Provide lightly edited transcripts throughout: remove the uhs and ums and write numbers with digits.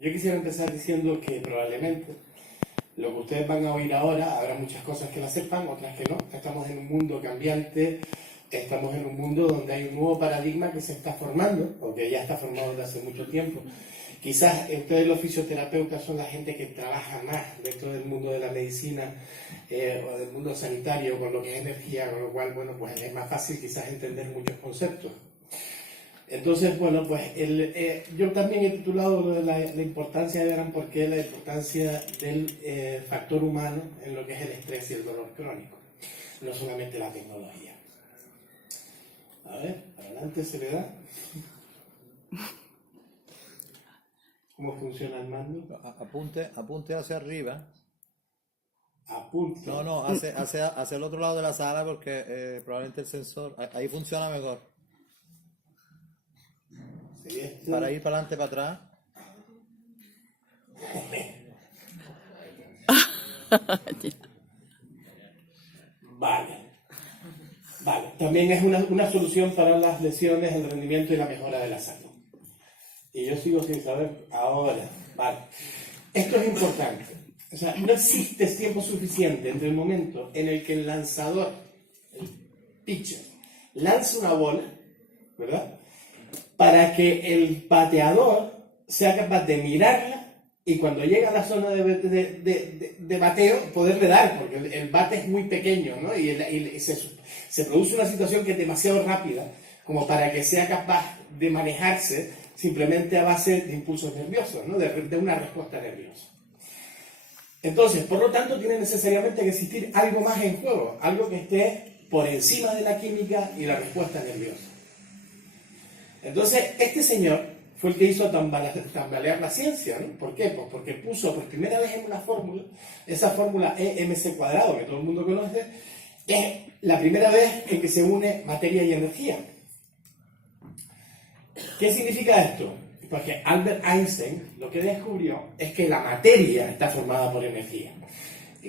Yo quisiera empezar diciendo que probablemente lo que ustedes van a oír ahora, habrá muchas cosas que las sepan, otras que no. Estamos en un mundo cambiante, estamos en un mundo donde hay un nuevo paradigma que se está formando, o que ya está formado desde hace mucho tiempo. Quizás ustedes los fisioterapeutas son la gente que trabaja más dentro del mundo de la medicina o del mundo sanitario con lo que es energía, con lo cual, bueno, pues es más fácil quizás entender muchos conceptos. Entonces, bueno, pues yo también he titulado lo de la importancia, de verán por qué, la importancia del factor humano en lo que es el estrés y el dolor crónico, no solamente la tecnología. A ver, adelante se le da. ¿Cómo funciona el mando? Apunte hacia arriba. Apunte. No, hacia el otro lado de la sala porque probablemente el sensor, ahí funciona mejor. Sí, Para ir para adelante, para atrás. Vale. También es una solución para las lesiones, el rendimiento y la mejora de la salud. Y yo sigo sin saber ahora. Vale. Esto es importante. O sea, no existe tiempo suficiente entre el momento en el que el lanzador, el pitcher, lanza una bola, ¿verdad?, para que el bateador sea capaz de mirarla y cuando llega a la zona de bateo poderle dar, porque el bate es muy pequeño, ¿no? Y se produce una situación que es demasiado rápida como para que sea capaz de manejarse simplemente a base de impulsos nerviosos, ¿no? De una respuesta nerviosa. Entonces, por lo tanto, tiene necesariamente que existir algo más en juego, algo que esté por encima de la química y la respuesta nerviosa. Entonces, este señor fue el que hizo tambalear la ciencia, ¿no? ¿Por qué? Pues porque puso por primera vez en una fórmula, esa fórmula EMC cuadrado que todo el mundo conoce, es la primera vez en que se une materia y energía. ¿Qué significa esto? Porque Albert Einstein lo que descubrió es que la materia está formada por energía.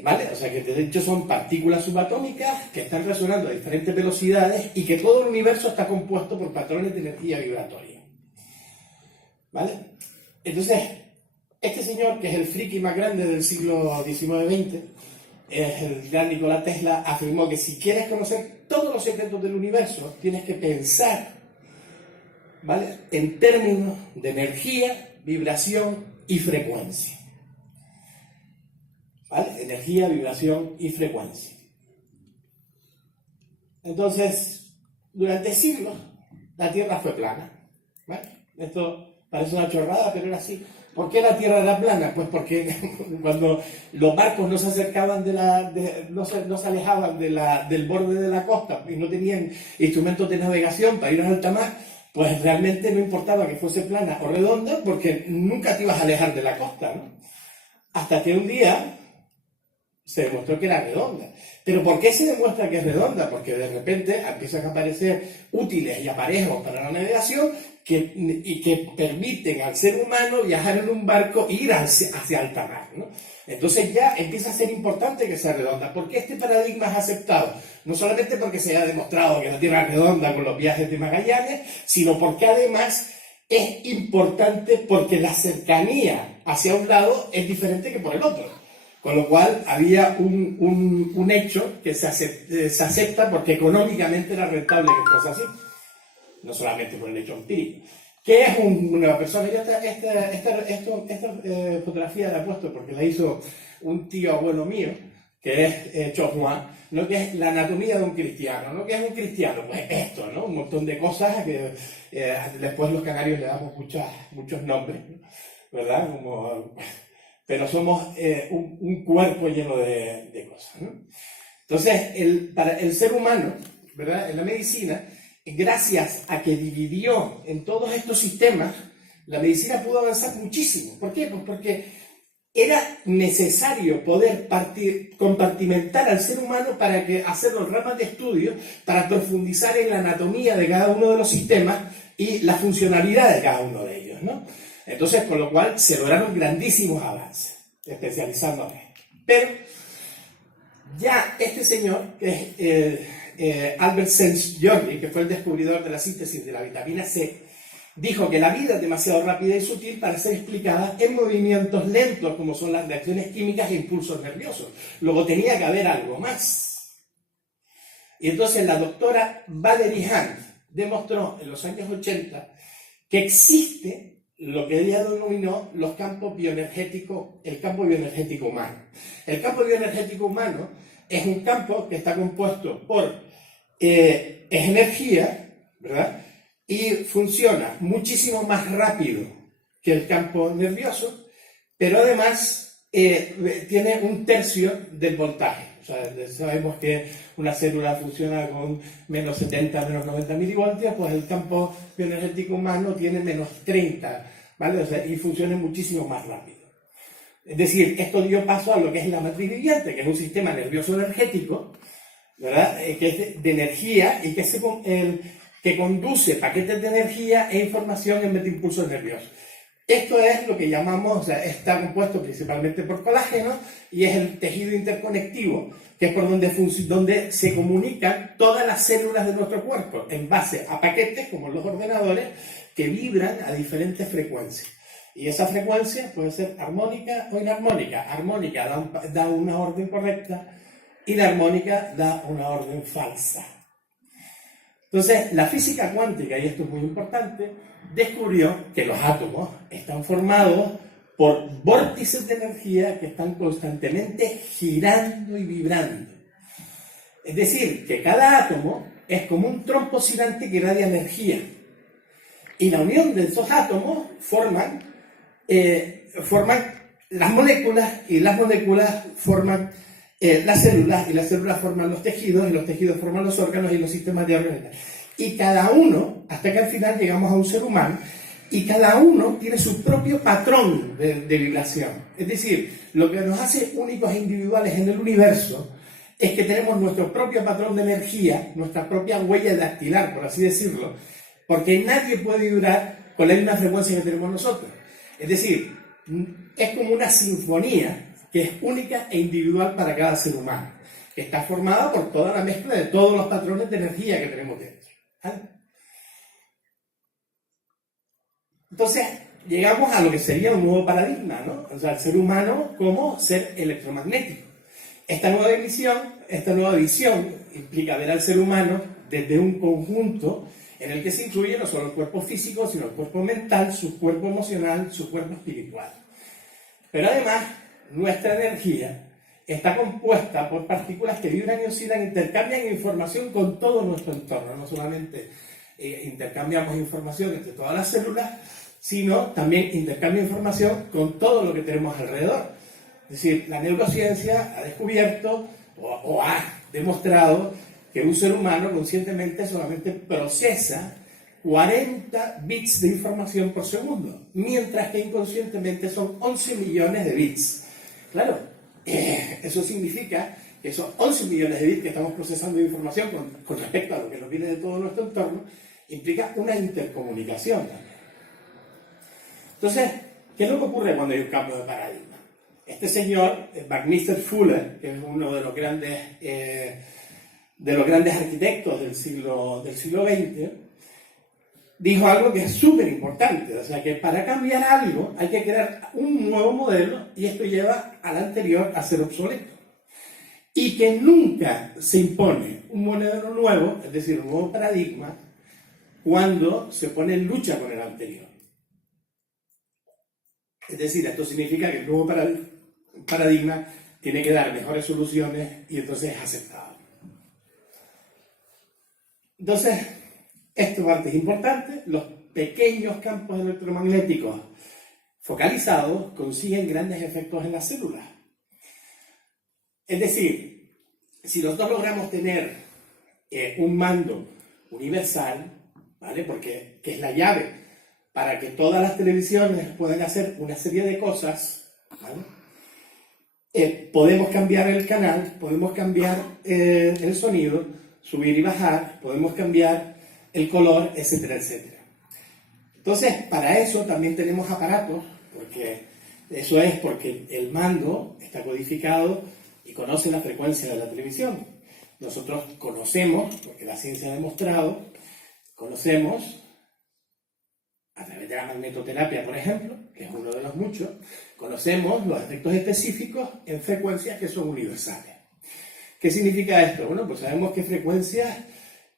¿Vale? O sea que de hecho son partículas subatómicas que están resonando a diferentes velocidades y que todo el universo está compuesto por patrones de energía vibratoria. ¿Vale? Entonces, este señor, que es el friki más grande del siglo XIX-XX, el gran Nikola Tesla, afirmó que si quieres conocer todos los secretos del universo, tienes que pensar, ¿vale?, en términos de energía, vibración y frecuencia. ¿Vale? Energía, vibración y frecuencia. Entonces, durante siglos, la Tierra fue plana. ¿Vale? Esto parece una chorrada, pero era así. ¿Por qué la Tierra era plana? Pues porque cuando los barcos no se acercaban no se alejaban del borde de la costa y no tenían instrumentos de navegación para ir a alta mar, pues realmente no importaba que fuese plana o redonda, porque nunca te ibas a alejar de la costa, ¿no? Hasta que un día se demostró que era redonda. ¿Pero por qué se demuestra que es redonda? Porque de repente empiezan a aparecer útiles y aparejos para la navegación que permiten al ser humano viajar en un barco e ir hacia alta mar, ¿no? Entonces ya empieza a ser importante que sea redonda. ¿Por qué este paradigma es aceptado? No solamente porque se haya demostrado que la Tierra es redonda con los viajes de Magallanes, sino porque además es importante porque la cercanía hacia un lado es diferente que por el otro. Con lo cual había un hecho que se acepta porque económicamente era rentable que fuese así. No solamente por el hecho empírico. ¿Qué es una persona? Yo esta fotografía la he puesto porque la hizo un tío abuelo mío, que es Chojuan, ¿no? Que es la anatomía de un cristiano, ¿no? ¿Qué es un cristiano? Pues esto, ¿no? Un montón de cosas que después los canarios le damos muchos nombres, ¿verdad? Pero somos un cuerpo lleno de cosas, ¿no? Entonces, para el ser humano, ¿verdad?, en la medicina, gracias a que dividió en todos estos sistemas, la medicina pudo avanzar muchísimo. ¿Por qué? Pues porque era necesario poder compartimentar al ser humano para hacerlo en ramas de estudio, para profundizar en la anatomía de cada uno de los sistemas y la funcionalidad de cada uno de ellos, ¿no? Entonces, con lo cual se lograron grandísimos avances, especializándonos. Pero ya este señor, que es Albert Szent-Györgyi, que fue el descubridor de la síntesis de la vitamina C, dijo que la vida es demasiado rápida y sutil para ser explicada en movimientos lentos, como son las reacciones químicas e impulsos nerviosos. Luego tenía que haber algo más. Y entonces la doctora Valerie Hunt demostró en los años 80 que existe lo que ella denominó los campos bioenergéticos, el campo bioenergético humano. El campo bioenergético humano es un campo que está compuesto por es energía, ¿verdad? Y funciona muchísimo más rápido que el campo nervioso, pero además tiene un tercio del voltaje. O sea, sabemos que una célula funciona con menos 70, menos 90 milivoltios, pues el campo bioenergético humano tiene menos 30, ¿vale? O sea, y funciona muchísimo más rápido. Es decir, esto dio paso a lo que es la matriz viviente, que es un sistema nervioso energético, ¿verdad? Que es de energía y que conduce paquetes de energía e información en vez de impulsos nerviosos. Esto es lo que llamamos, o sea, está compuesto principalmente por colágeno y es el tejido interconectivo, que es por donde se comunican todas las células de nuestro cuerpo en base a paquetes, como los ordenadores, que vibran a diferentes frecuencias. Y esa frecuencia puede ser armónica o inarmónica. Armónica da una orden correcta, inarmónica da una orden falsa. Entonces, la física cuántica, y esto es muy importante, descubrió que los átomos están formados por vórtices de energía que están constantemente girando y vibrando. Es decir, que cada átomo es como un trompo oscilante que irradia energía. Y la unión de esos átomos forman las moléculas, y las moléculas forman las células, y las células forman los tejidos, y los tejidos forman los órganos y los sistemas de órganos. Y cada uno, hasta que al final llegamos a un ser humano, y cada uno tiene su propio patrón de vibración. Es decir, lo que nos hace únicos e individuales en el universo es que tenemos nuestro propio patrón de energía, nuestra propia huella dactilar, por así decirlo, porque nadie puede vibrar con la misma frecuencia que tenemos nosotros. Es decir, es como una sinfonía que es única e individual para cada ser humano, que está formada por toda la mezcla de todos los patrones de energía que tenemos dentro. ¿Vale? Entonces, llegamos a lo que sería un nuevo paradigma, ¿no? O sea, el ser humano como ser electromagnético. Esta nueva visión implica ver al ser humano desde un conjunto en el que se incluye no solo el cuerpo físico, sino el cuerpo mental, su cuerpo emocional, su cuerpo espiritual. Pero además, nuestra energía está compuesta por partículas que vibran y oscilan, intercambian información con todo nuestro entorno. No solamente intercambiamos información entre todas las células, sino también intercambia información con todo lo que tenemos alrededor. Es decir, la neurociencia ha descubierto o ha demostrado que un ser humano conscientemente solamente procesa 40 bits de información por segundo, mientras que inconscientemente son 11 millones de bits. Claro, eso significa que esos 11 millones de bits que estamos procesando de información con respecto a lo que nos viene de todo nuestro entorno, implica una intercomunicación también. Entonces, ¿qué es lo que ocurre cuando hay un cambio de paradigma? Este señor, Buckminster Fuller, que es uno de los grandes arquitectos del siglo XX, dijo algo que es súper importante. O sea, que para cambiar algo hay que crear un nuevo modelo y esto lleva al anterior a ser obsoleto. Y que nunca se impone un modelo nuevo, es decir, un nuevo paradigma, cuando se pone en lucha con el anterior. Es decir, esto significa que el nuevo paradigma tiene que dar mejores soluciones y entonces es aceptable. Entonces, esta parte es importante. Los pequeños campos electromagnéticos focalizados consiguen grandes efectos en las células. Es decir, si nosotros logramos tener un mando universal, ¿vale? Porque que es la llave para que todas las televisiones puedan hacer una serie de cosas, ¿vale? Podemos cambiar el canal, podemos cambiar el sonido, subir y bajar, podemos cambiar el color, etcétera, etcétera. Entonces, para eso también tenemos aparatos, porque eso es porque el mando está codificado y conoce la frecuencia de la televisión. Nosotros conocemos, porque la ciencia ha demostrado, conocemos a través de la magnetoterapia, por ejemplo, que es uno de los muchos, conocemos los efectos específicos en frecuencias que son universales. ¿Qué significa esto? Bueno, pues sabemos qué frecuencias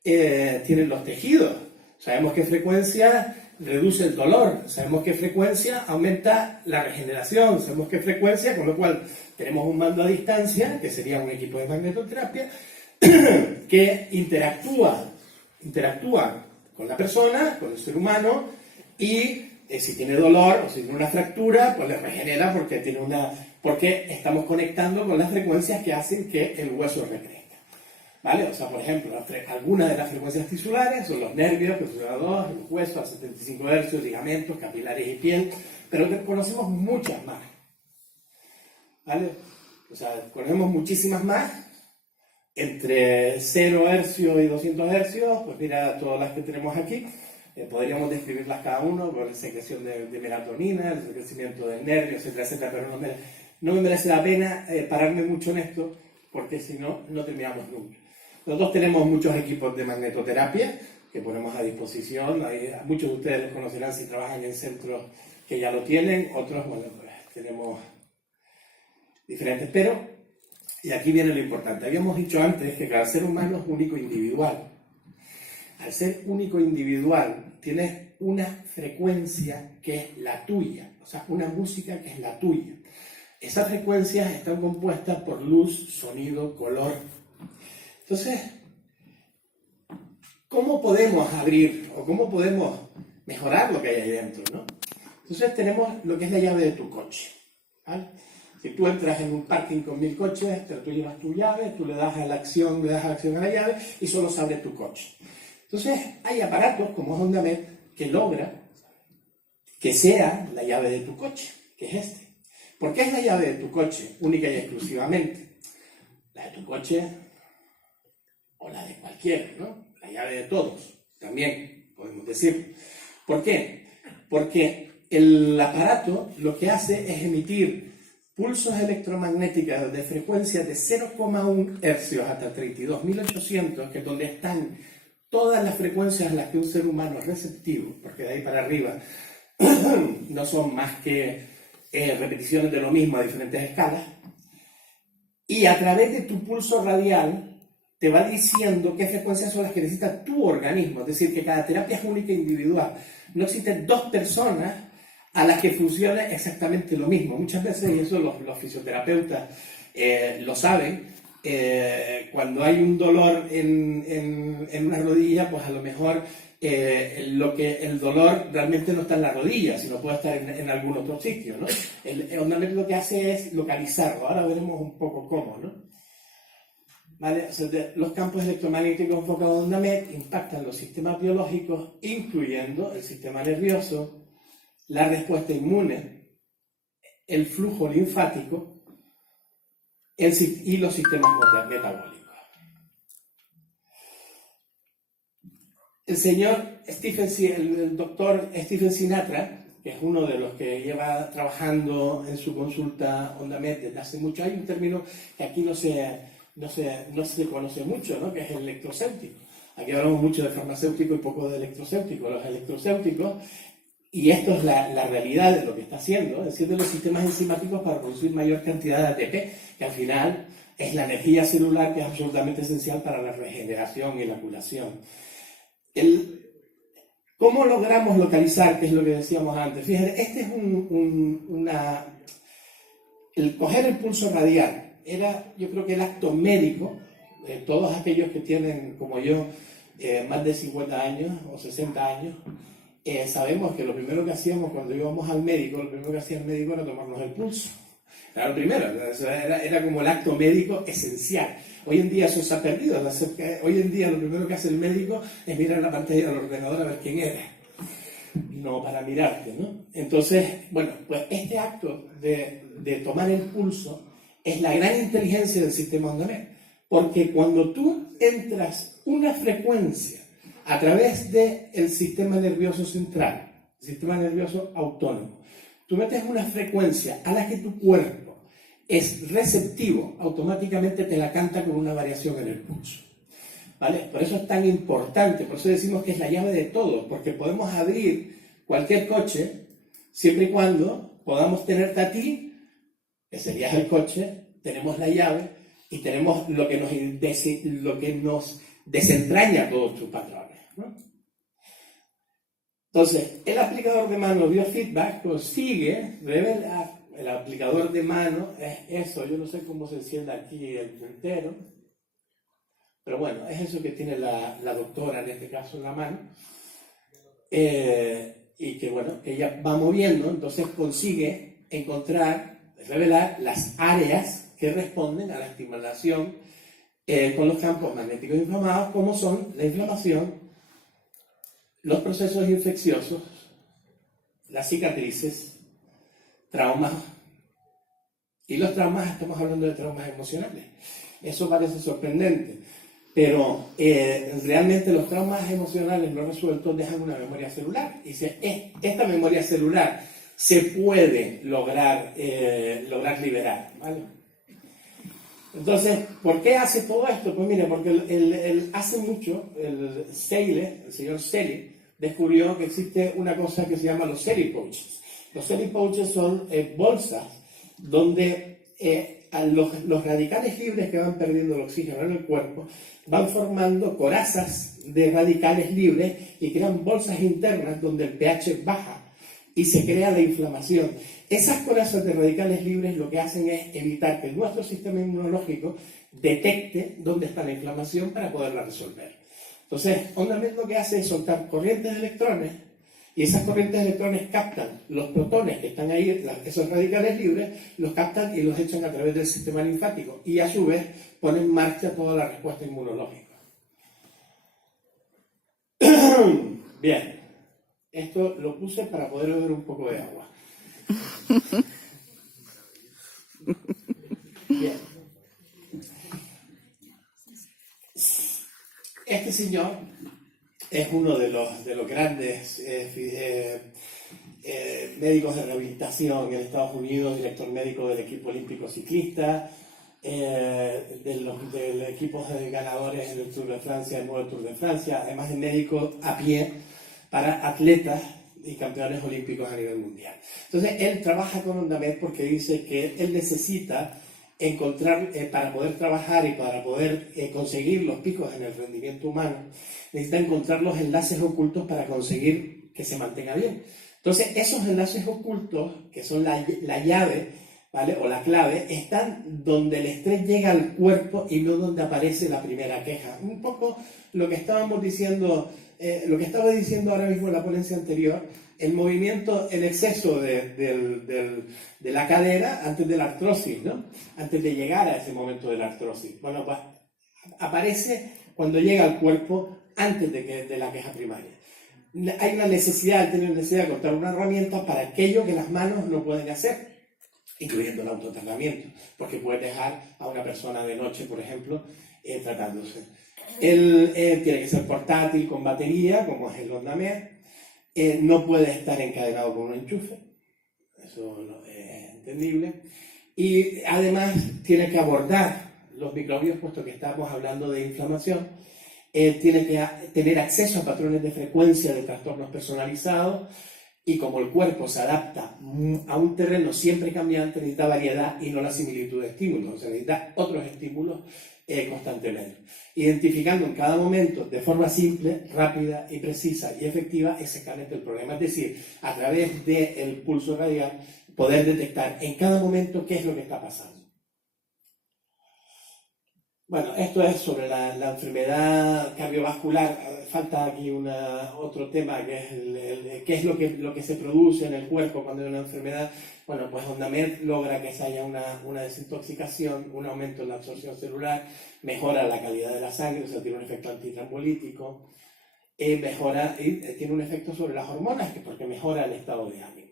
tienen los tejidos, sabemos qué frecuencia reduce el dolor, sabemos qué frecuencia aumenta la regeneración, sabemos qué frecuencia, con lo cual tenemos un mando a distancia, que sería un equipo de magnetoterapia, que interactúa con la persona, con el ser humano, y si tiene dolor o si tiene una fractura, pues le regenera porque estamos conectando con las frecuencias que hacen que el hueso recrezca. ¿Vale? O sea, por ejemplo, algunas de las frecuencias tisulares son los nervios, que son a 2, el hueso a 75 Hz, ligamentos, capilares y piel, pero conocemos muchas más. ¿Vale? O sea, conocemos muchísimas más, entre 0 Hz y 200 Hz, pues mira todas las que tenemos aquí, podríamos describirlas cada uno por la secreción de melatonina, el crecimiento del nervio, etcétera, etcétera, pero no me merece la pena pararme mucho en esto, porque si no, no terminamos nunca. Nosotros tenemos muchos equipos de magnetoterapia que ponemos a disposición. Muchos de ustedes los conocerán si trabajan en centros que ya lo tienen, otros, bueno, pues tenemos diferentes, pero, y aquí viene lo importante, habíamos dicho antes que cada ser humano es único e individual. Al ser único e individual, tienes una frecuencia que es la tuya, o sea, una música que es la tuya. Esas frecuencias están compuestas por luz, sonido, color. Entonces, ¿cómo podemos abrir o cómo podemos mejorar lo que hay ahí dentro, ¿no? Entonces tenemos lo que es la llave de tu coche, ¿vale? Si tú entras en un parking con 1000 coches, pero tú llevas tu llave, tú le das a la acción a la llave y solo se abre tu coche. Entonces hay aparatos como HondaMed que logra que sea la llave de tu coche, que es este. ¿Por qué es la llave de tu coche única y exclusivamente? La de tu coche o la de cualquiera, ¿no? La llave de todos, también podemos decir. ¿Por qué? Porque el aparato lo que hace es emitir pulsos electromagnéticos de frecuencias de 0,1 Hz hasta 32.800, que es donde están todas las frecuencias a las que un ser humano es receptivo, porque de ahí para arriba no son más que repeticiones de lo mismo a diferentes escalas, y a través de tu pulso radial te va diciendo qué frecuencias son las que necesita tu organismo, es decir, que cada terapia es única e individual. No existen dos personas a las que funcione exactamente lo mismo. Muchas veces, y eso los fisioterapeutas lo saben, cuando hay un dolor en una rodilla, pues a lo mejor el dolor realmente no está en la rodilla, sino puede estar en algún otro sitio, ¿no? El HondaMed lo que hace es localizarlo. Ahora veremos un poco cómo, ¿no? ¿Vale? O sea, los campos electromagnéticos enfocados en HondaMed impactan los sistemas biológicos, incluyendo el sistema nervioso, la respuesta inmune, el flujo linfático y los sistemas metabólicos. El doctor Stephen Sinatra, que es uno de los que lleva trabajando en su consulta HondaMed desde hace mucho, hay un término que aquí no se conoce mucho, ¿no? Que es el electrocéutico. Aquí hablamos mucho de farmacéutico y poco de electrocéutico. Los electrocéuticos, y esto es la realidad de lo que está haciendo, enciende los sistemas enzimáticos para producir mayor cantidad de ATP, que al final es la energía celular que es absolutamente esencial para la regeneración y la curación. ¿Cómo logramos localizar, que es lo que decíamos antes? Fíjate, este es el coger el pulso radial. Era, yo creo que el acto médico, todos aquellos que tienen, como yo, más de 50 años o 60 años, sabemos que lo primero que hacíamos cuando íbamos al médico, lo primero que hacía el médico era tomarnos el pulso. Era lo primero, era como el acto médico esencial. Hoy en día eso se ha perdido. Hoy en día lo primero que hace el médico es mirar la pantalla del ordenador a ver quién eres. No para mirarte, ¿no? Entonces, bueno, pues este acto de tomar el pulso es la gran inteligencia del sistema HondaMed, porque cuando tú entras una frecuencia a través del sistema nervioso central, el sistema nervioso autónomo, tú metes una frecuencia a la que tu cuerpo es receptivo, automáticamente te la canta con una variación en el pulso. ¿Vale? Por eso es tan importante, por eso decimos que es la llave de todo, porque podemos abrir cualquier coche, siempre y cuando podamos tenerte a ti, que serías el coche, tenemos la llave y tenemos lo que nos desentraña todos tus patrones, ¿no? Entonces, el aplicador de mano biofeedback consigue revelar, el aplicador de mano es eso, yo no sé cómo se enciende aquí el puntero, pero bueno, es eso que tiene la doctora en este caso en la mano, y que bueno, ella va moviendo, entonces consigue revelar las áreas que responden a la estimulación con los campos magnéticos inflamados, como son la inflamación, los procesos infecciosos, las cicatrices, traumas, y los traumas, estamos hablando de traumas emocionales. Eso parece sorprendente, pero realmente los traumas emocionales no resueltos dejan una memoria celular, y esta memoria celular se puede lograr liberar, ¿vale? Entonces, ¿por qué hace todo esto? Pues mire, porque hace mucho el señor Seeley, descubrió que existe una cosa que se llama los Seeley pouches. Los Seeley pouches son bolsas donde los radicales libres que van perdiendo el oxígeno en el cuerpo van formando corazas de radicales libres y crean bolsas internas donde el pH baja y se crea la inflamación. Esas corazas de radicales libres lo que hacen es evitar que nuestro sistema inmunológico detecte dónde está la inflamación para poderla resolver. Entonces, OndaMed lo que hace es soltar corrientes de electrones, y esas corrientes de electrones captan los protones que están ahí, esos radicales libres, los captan y los echan a través del sistema linfático, y a su vez ponen en marcha toda la respuesta inmunológica. Bien, esto lo puse para poder beber un poco de agua. Bien. Este señor es uno de los grandes médicos de rehabilitación en Estados Unidos, director médico del equipo olímpico ciclista, del equipo de ganadores del Tour de Francia, el nuevo Tour de Francia, además de médico a pie para atletas y campeones olímpicos a nivel mundial. Entonces, él trabaja con OndaMed porque dice que él necesita encontrar, para poder trabajar y para poder conseguir los picos en el rendimiento humano, necesita encontrar los enlaces ocultos para conseguir que se mantenga bien. Entonces, esos enlaces ocultos, que son la llave, ¿vale? O la clave, están donde el estrés llega al cuerpo y no donde aparece la primera queja. Un poco lo que estábamos diciendo, lo que estaba diciendo ahora mismo en la ponencia anterior, el movimiento, el exceso de la cadera antes de la artrosis, ¿no? Antes de llegar a ese momento de la artrosis. Bueno, pues aparece cuando llega al cuerpo antes de la queja primaria. Hay una necesidad, tener necesidad de encontrar una herramienta para aquello que las manos no pueden hacer, incluyendo el autotratamiento, porque puedes dejar a una persona de noche, por ejemplo, tratándose. Tiene que ser portátil, con batería, como es el OndaMed. No puede estar encadenado con un enchufe, eso no es entendible. Y además tiene que abordar los microbios, puesto que estamos hablando de inflamación. Tiene que tener acceso a patrones de frecuencia de trastornos personalizados, y como el cuerpo se adapta a un terreno siempre cambiante, necesita variedad y no la similitud de estímulos, o sea, necesita otros estímulos constantemente, identificando en cada momento de forma simple, rápida y precisa y efectiva exactamente el problema, es decir, a través del pulso radial poder detectar en cada momento qué es lo que está pasando. Bueno, esto es sobre la enfermedad cardiovascular. Falta aquí otro tema, que es qué es lo que se produce en el cuerpo cuando hay una enfermedad. Bueno, pues OndaMed logra que haya una desintoxicación, un aumento en la absorción celular, mejora la calidad de la sangre, o sea, tiene un efecto antitrombolítico, mejora y tiene un efecto sobre las hormonas, porque mejora el estado de ánimo.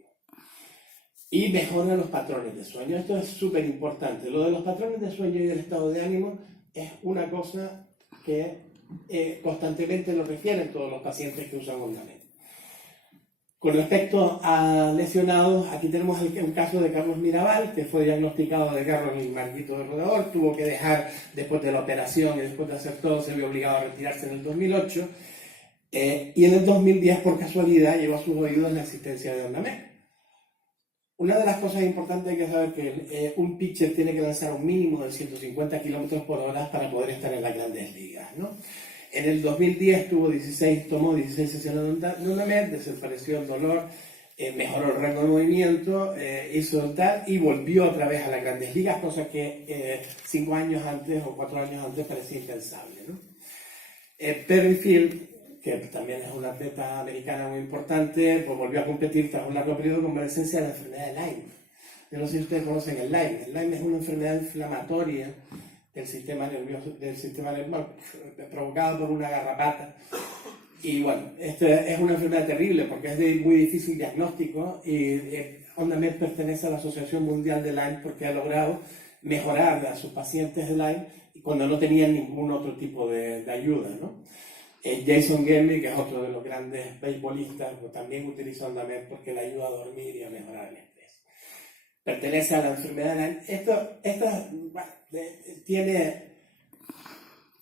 Y mejora los patrones de sueño. Esto es súper importante. Lo de los patrones de sueño y el estado de ánimo es una cosa que constantemente lo refieren todos los pacientes que usan OndaMed. Con respecto a lesionados, aquí tenemos el caso de Carlos Mirabal, que fue diagnosticado de Carlos en el marquito del rodador, tuvo que dejar después de la operación y después de hacer todo, se vio obligado a retirarse en el 2008. Y en el 2010, por casualidad, llegó a sus oídos la existencia de OrnaMed. Una de las cosas importantes hay que saber que un pitcher tiene que lanzar un mínimo de 150 kilómetros por hora para poder estar en las grandes ligas, ¿no? En el 2010 tomó 16 sesiones de OrnaMed, desapareció el dolor, mejoró el rango de movimiento, hizo tal y volvió otra vez a las grandes ligas, cosa que 5 años antes o 4 años antes parecía impensable, ¿no? Perry Field, que también es una atleta americana muy importante, pues volvió a competir tras un largo periodo de convalescencia de la enfermedad de Lyme. Yo no sé si ustedes conocen el Lyme. El Lyme es una enfermedad inflamatoria del sistema nervioso, provocada por una garrapata. Y bueno, esta es una enfermedad terrible porque es de muy difícil diagnóstico y OrnaMed pertenece a la Asociación Mundial de Lyme porque ha logrado mejorar a sus pacientes de Lyme cuando no tenían ningún otro tipo de ayuda, ¿no? Jason Gelby, que es otro de los grandes beisbolistas, pues también utiliza OrnaMed porque le ayuda a dormir y a mejorar el estrés. Pertenece a la enfermedad de Lyme. Tiene...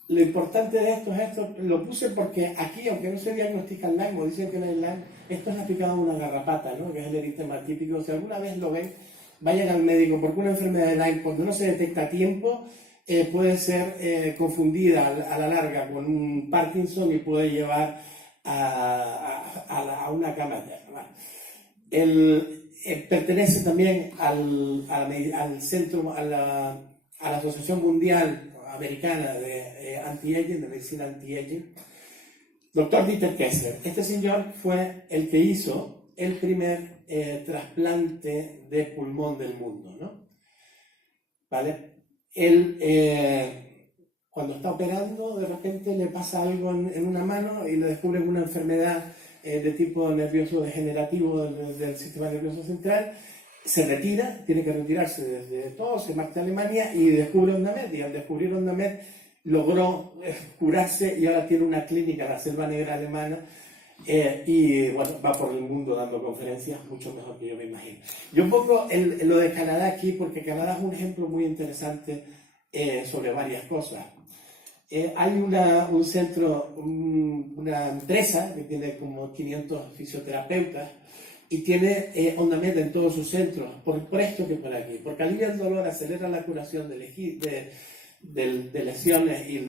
Lo importante de esto, lo puse porque aquí, aunque no se diagnostica el Lyme o dicen que no hay Lyme, esto es la picada de una garrapata, ¿no? Que es el eritema típico. Si alguna vez lo ven, vayan al médico, porque una enfermedad de Lyme, cuando no se detecta a tiempo, puede ser confundida a la larga con un Parkinson y puede llevar a una cama eterna. Pertenece también al centro, a la Asociación Mundial Americana de Anti-Aging, de Medicina Anti-Aging. Doctor Dieter Kessler. Este señor fue el que hizo el primer trasplante de pulmón del mundo, ¿no? ¿Vale? Él, cuando está operando, de repente le pasa algo en una mano y le descubren una enfermedad de tipo nervioso degenerativo del sistema nervioso central. Se retira, tiene que retirarse desde todo, se marcha a Alemania y descubre OrnaMed. Y al descubrir OrnaMed logró curarse y ahora tiene una clínica en la Selva Negra alemana. Y bueno, va por el mundo dando conferencias mucho mejor que yo me imagino. Yo un poco lo de Canadá aquí, porque Canadá es un ejemplo muy interesante sobre varias cosas. Hay un centro, una empresa que tiene como 500 fisioterapeutas y tiene OrnaMed en todos sus centros, por esto que por aquí, porque alivia el dolor, acelera la curación de lesiones y